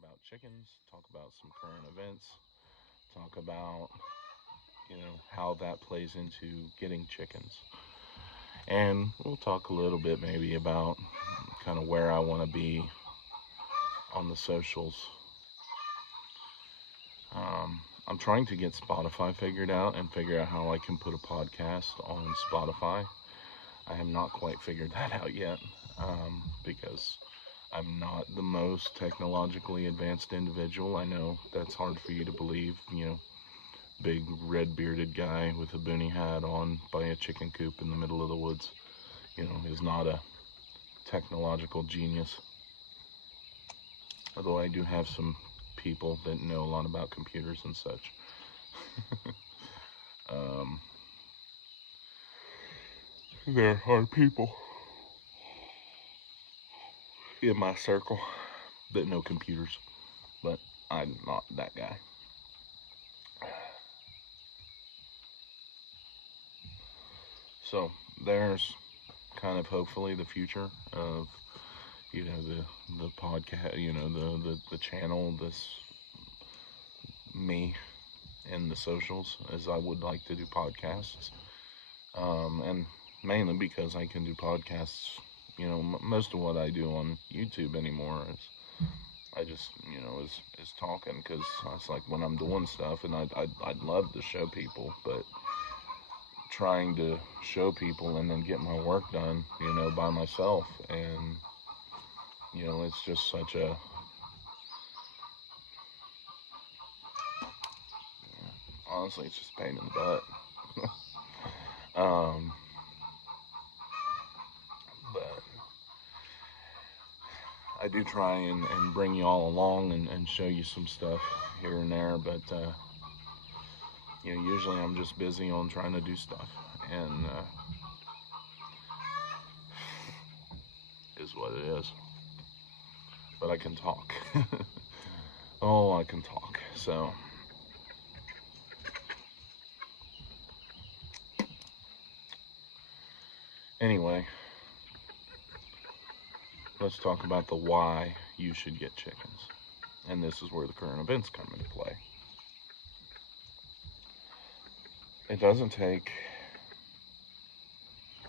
about chickens, talk about some current events, talk about, how that plays into getting chickens. And we'll talk a little bit maybe about kind of where I want to be on the socials. I'm trying to get Spotify figured out and figure out how I can put a podcast on Spotify. I have not quite figured that out yet because I'm not the most technologically advanced individual. I know that's hard for you to believe. Big red bearded guy with a boonie hat on by a chicken coop in the middle of the woods, is not a technological genius. Although I do have some people that know a lot about computers and such. um, there are people in my circle that know computers, but I'm not that guy. So there's kind of hopefully the future of the podcast, the channel, this me and the socials, as I would like to do podcasts, and mainly because I can do podcasts. Most of what I do on YouTube anymore is I just is talking, because it's like when I'm doing stuff, and I'd love to show people, but trying to show people and then get my work done, by myself, and it's just such a honestly, it's just a pain in the butt. um, but I do try and bring you all along and show you some stuff here and there, but usually I'm just busy on trying to do stuff, and is what it is. But I can talk. Oh, I can talk. So anyway, let's talk about the why you should get chickens. And this is where the current events come into play. It doesn't take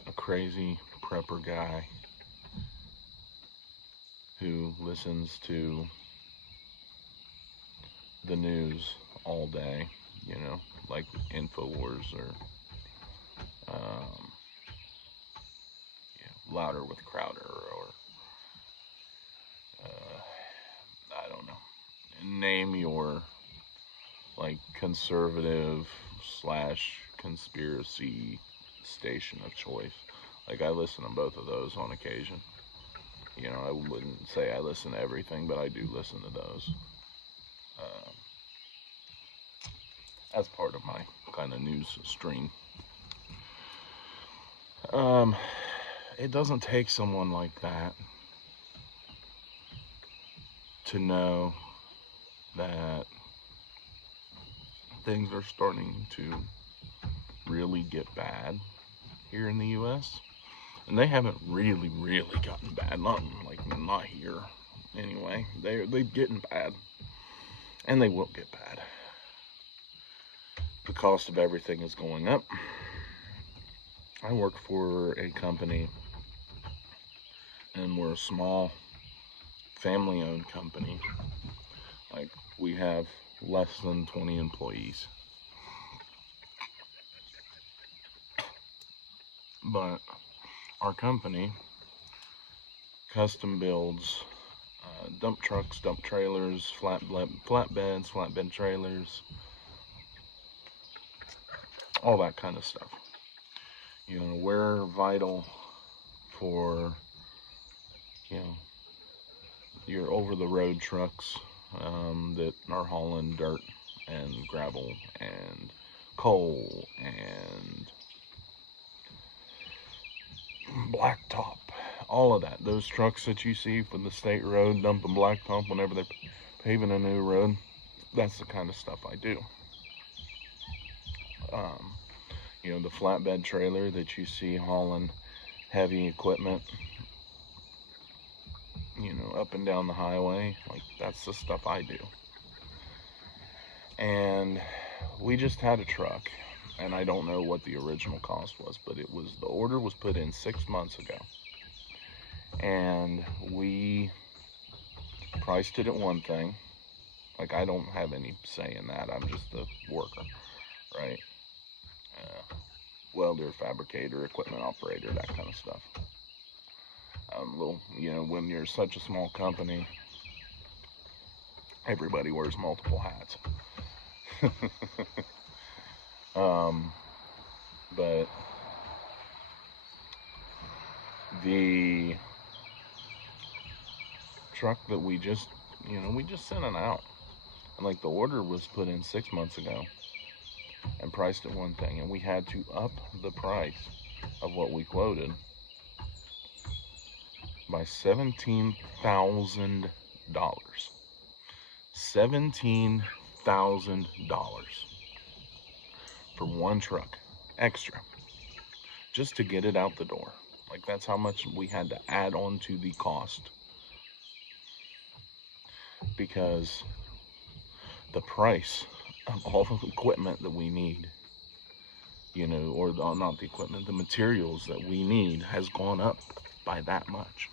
a crazy prepper guy who listens to the news all day, like InfoWars or um, Louder with Crowder, or I don't know. Name your like conservative slash conspiracy station of choice. Like, I listen to both of those on occasion. I wouldn't say I listen to everything, but I do listen to those uh, as part of my kind of news stream. Um, it doesn't take someone like that to know that things are starting to really get bad here in the U.S. And they haven't really, really gotten bad. Not here. Anyway, they're getting bad, and they will get bad. The cost of everything is going up. I work for a company, and we're a small family-owned company. Like, we have less than 20 employees. But our company custom builds dump trucks, dump trailers, flatbeds, flatbed trailers, all that kind of stuff. We're vital for, your over-the-road trucks that are hauling dirt and gravel and coal and blacktop, all of that. Those trucks that you see from the state road dumping blacktop whenever they're paving a new road, that's the kind of stuff I do. Um, the flatbed trailer that you see hauling heavy equipment, up and down the highway. Like, that's the stuff I do. And we just had a truck, and I don't know what the original cost was, but the order was put in 6 months ago. And we priced it at one thing. Like, I don't have any say in that. I'm just a worker, right? Welder, fabricator, equipment operator, that kind of stuff. When you're such a small company, everybody wears multiple hats. But the truck that we just sent it out, and like the order was put in 6 months ago and priced at one thing, and we had to up the price of what we quoted by $17,000. $17,000 for one truck extra, just to get it out the door. Like, that's how much we had to add on to the cost, because the price of all the equipment that we need, or not the equipment, the materials that we need has gone up by that much.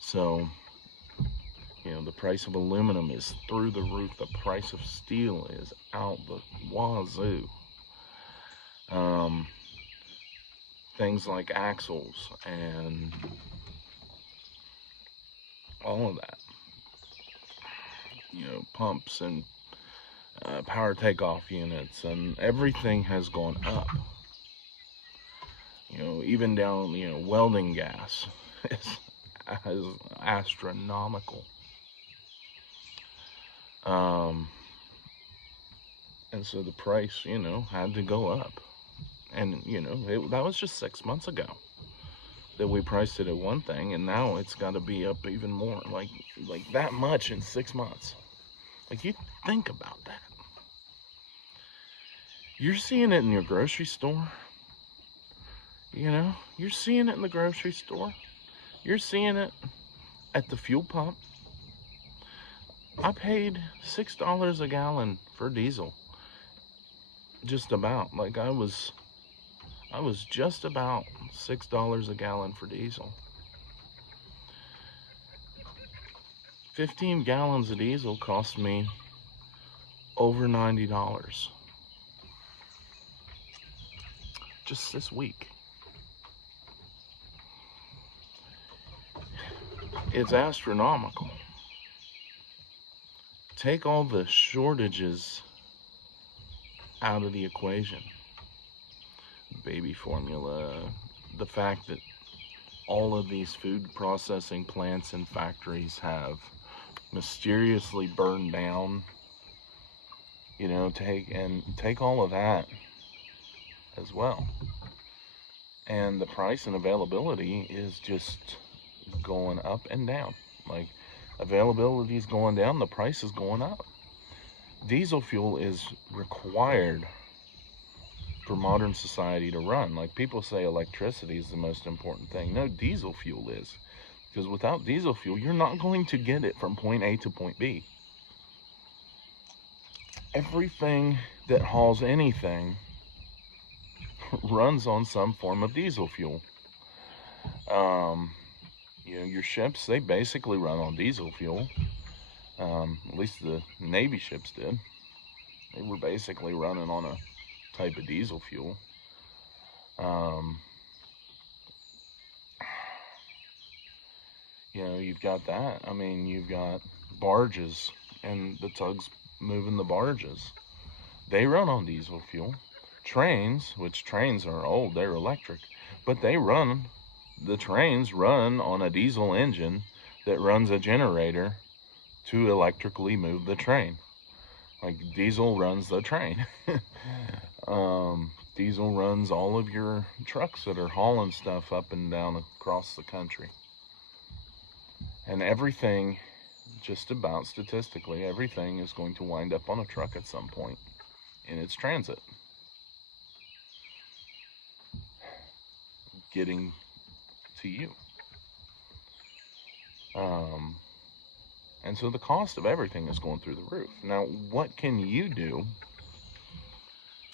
So, the price of aluminum is through the roof. The price of steel is out the wazoo. Things like axles and all of that. Pumps and power takeoff units, and everything has gone up. Even down, welding gas is astronomical. And so the price, had to go up. And, that was just 6 months ago that we priced it at one thing, and now it's got to be up even more, like that much in 6 months. Like, you think about that. You're seeing it in your grocery store. You're seeing it in the grocery store. You're seeing it at the fuel pump. I paid $6 a gallon for diesel. Just about. Like, I was just about $6 a gallon for diesel. 15 gallons of diesel cost me over $90 just this week. It's astronomical. Take all the shortages out of the equation. Baby formula, the fact that all of these food processing plants and factories have mysteriously burned down, take all of that as well. And the price and availability is just going up and down. Like, availability is going down, the price is going up. Diesel fuel is required for modern society to run. Like, people say electricity is the most important thing. No, diesel fuel is. Because without diesel fuel, you're not going to get it from point A to point B. Everything that hauls anything runs on some form of diesel fuel. Your ships, they basically run on diesel fuel. At least the Navy ships did. They were basically running on a type of diesel fuel. You've got that. I mean, you've got barges and the tugs moving the barges. They run on diesel fuel. Trains, which trains are old, they're electric, but the trains run on a diesel engine that runs a generator to electrically move the train. Like, diesel runs the train. Diesel runs all of your trucks that are hauling stuff up and down across the country. And everything, just about statistically, everything is going to wind up on a truck at some point in its transit. getting to you. And so the cost of everything is going through the roof. Now, what can you do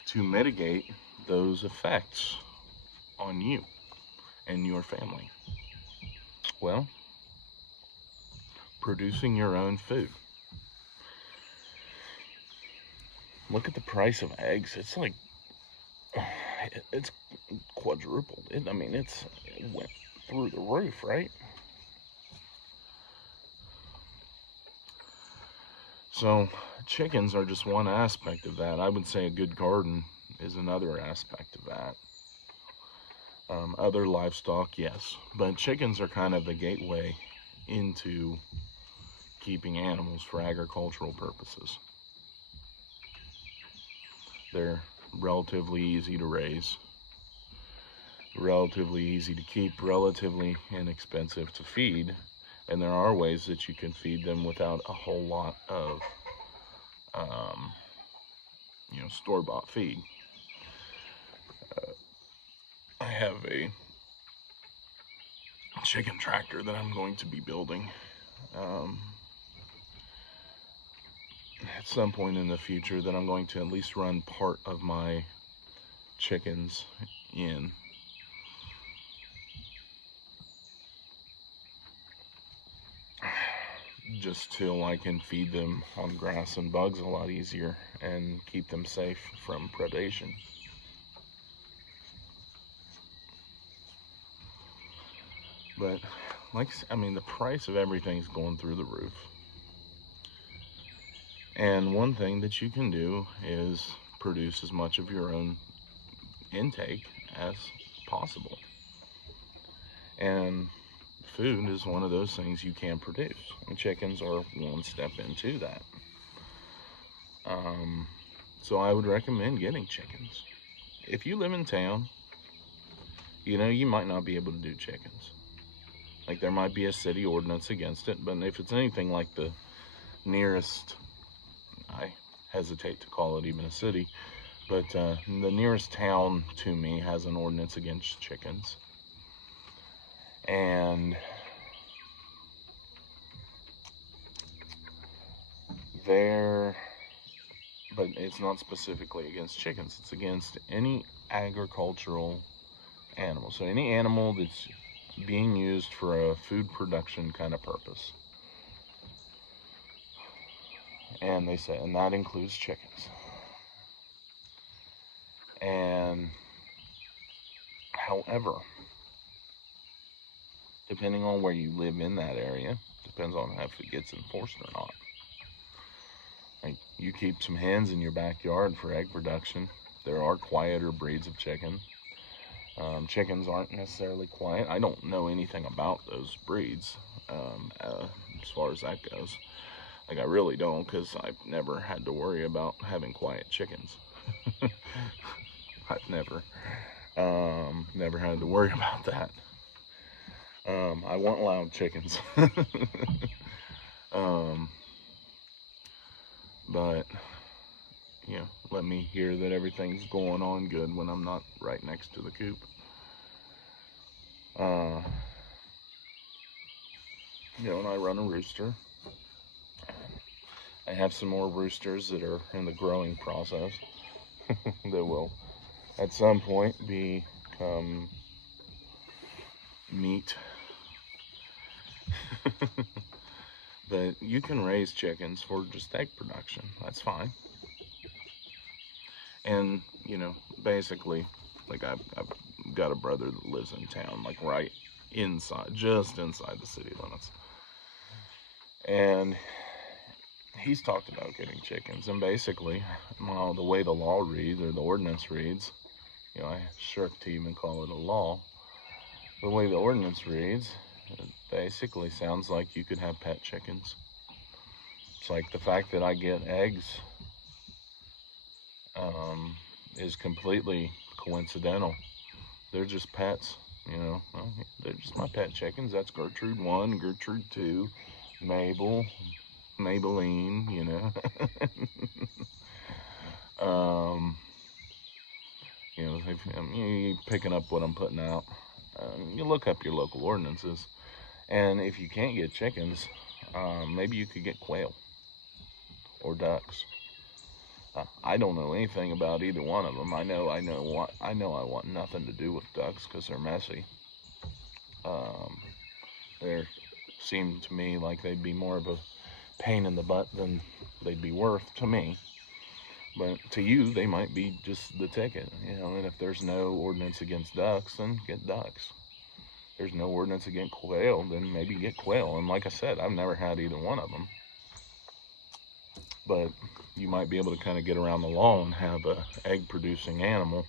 to mitigate those effects on you and your family? Well, producing your own food. Look at the price of eggs. It's like, it's quadrupled. It went through the roof, right? So chickens are just one aspect of that. I would say a good garden is another aspect of that. Other livestock, yes, but chickens are kind of the gateway into keeping animals for agricultural purposes. They're relatively easy to raise, relatively easy to keep, relatively inexpensive to feed, and there are ways that you can feed them without a whole lot of store-bought feed. I have a chicken tractor that I'm going to be building at some point in the future, that I'm going to at least run part of my chickens in. Just till I can feed them on grass and bugs a lot easier and keep them safe from predation. But the price of everything's going through the roof. And one thing that you can do is produce as much of your own intake as possible. And food is one of those things you can produce. And chickens are one step into that. So I would recommend getting chickens. If you live in town, you might not be able to do chickens. Like, there might be a city ordinance against it, but if it's anything like the nearest, I hesitate to call it even a city, but the nearest town to me has an ordinance against chickens. And but it's not specifically against chickens, it's against any agricultural animal. So any animal that's being used for a food production kind of purpose. And they say, and that includes chickens. And however, depending on where you live in that area, depends on if it gets enforced or not. Like, you keep some hens in your backyard for egg production. There are quieter breeds of chicken. Chickens aren't necessarily quiet. I don't know anything about those breeds as far as that goes. Like, I really don't, because I've never had to worry about having quiet chickens. I've never had to worry about that. I want loud chickens. But let me hear that everything's going on good when I'm not right next to the coop. And I run a rooster. I have some more roosters that are in the growing process that will at some point become meat. But you can raise chickens for just egg production. That's fine. And, basically, like, I've got a brother that lives in town, like right just inside the city limits. And he's talked about getting chickens. And basically, the way the law reads, or the ordinance reads, I shirk to even call it a law. The way the ordinance reads, it basically sounds like you could have pet chickens. It's like the fact that I get eggs is completely coincidental. They're just pets, they're just my pet chickens. That's Gertrude 1, Gertrude 2, Mabel, Maybelline, you picking up what I'm putting out. you look up your local ordinances, and if you can't get chickens, maybe you could get quail or ducks. I don't know anything about either one of them. I want nothing to do with ducks because they're messy. They seem to me like they'd be more of a pain in the butt than they'd be worth to me. But to you, they might be just the ticket, and if there's no ordinance against ducks, then get ducks. If there's no ordinance against quail, then maybe get quail. And like I said, I've never had either one of them. But you might be able to kind of get around the law and have a egg-producing animal.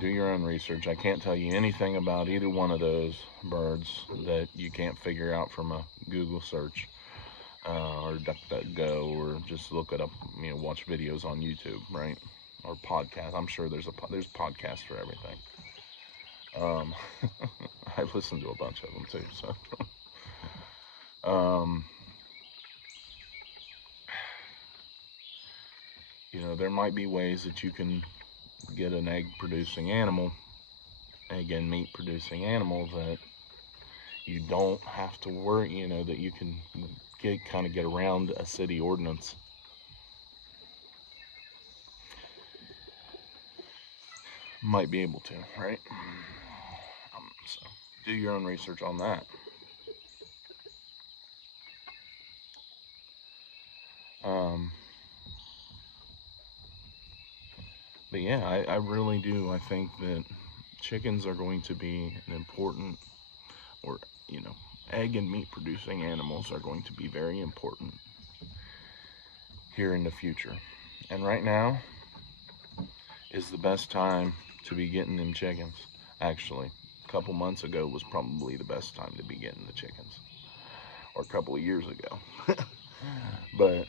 Do your own research. I can't tell you anything about either one of those birds that you can't figure out from a Google search. Or DuckDuckGo, or just look it up, watch videos on YouTube, right? Or podcast. I'm sure there's podcasts for everything. I've listened to a bunch of them too, so. There might be ways that you can get an egg and meat producing animal that you don't have to worry, that you can get around a city ordinance. Might be able to, right? So do your own research on that. But yeah, I really do. I think that chickens are going to be an important, egg and meat producing animals are going to be very important here in the future. And right now is the best time to be getting them chickens. Actually, a couple months ago was probably the best time to be getting the chickens, or a couple of years ago. But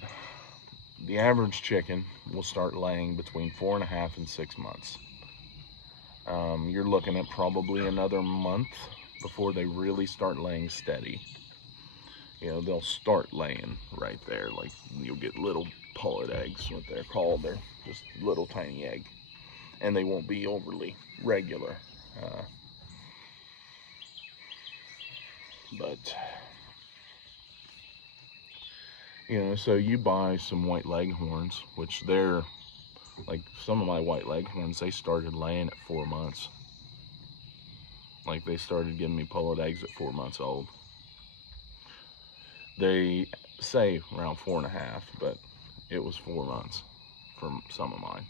the average chicken will start laying between 4.5 and 6 months. You're looking at probably another month before they really start laying steady. They'll start laying right there. Like, you'll get little pullet eggs, what they're called. They're just little tiny egg. And they won't be overly regular. So you buy some white leghorns, which they're, like, some of my white leghorns, they started laying at 4 months. Like, they started giving me pullet eggs at 4 months old. They say around 4.5, but it was 4 months for some of mine.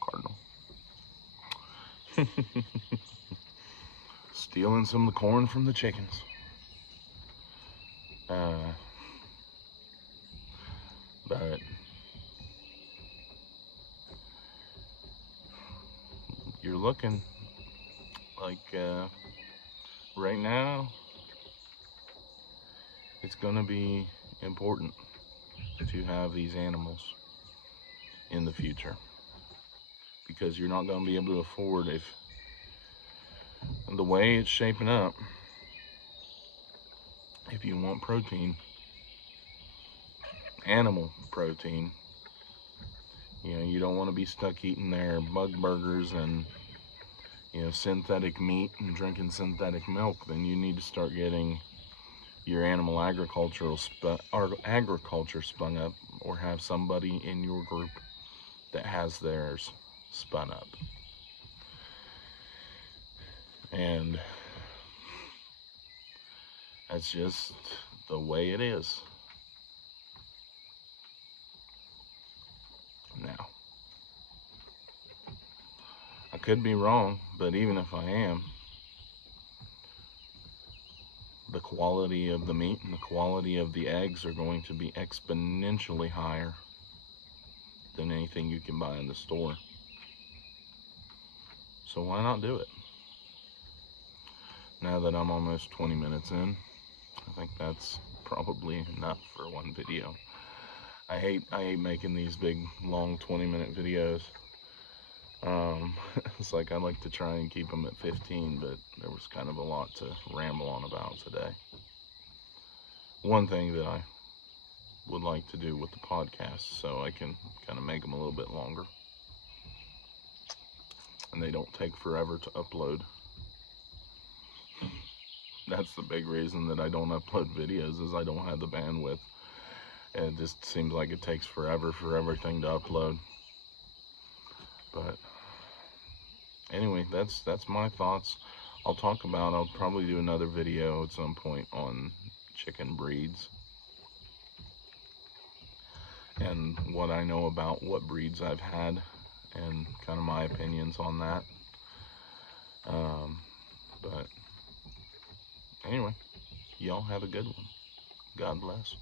Cardinal. Stealing some of the corn from the chickens. But you're looking like right now it's gonna be important to have these animals in the future, because you're not going to be able to afford, if the way it's shaping up, if you want protein, animal protein, you don't want to be stuck eating their bug burgers and synthetic meat and drinking synthetic milk. Then you need to start getting your animal agriculture spun up, or have somebody in your group that has theirs spun up. And that's just the way it is. Now, I could be wrong, but even if I am, the quality of the meat and the quality of the eggs are going to be exponentially higher than anything you can buy in the store. So why not do it? Now that I'm almost 20 minutes in, I think that's probably enough for one video. I hate making these big, long 20-minute videos. It's like I like to try and keep them at 15, but there was kind of a lot to ramble on about today. One thing that I would like to do with the podcast, so I can kind of make them a little bit longer. And they don't take forever to upload. That's the big reason that I don't upload videos, is I don't have the bandwidth. It just seems like it takes forever for everything to upload. But anyway, that's my thoughts. I'll probably do another video at some point on chicken breeds and what I know about what breeds I've had and kind of my opinions on that. But anyway, y'all have a good one. God bless.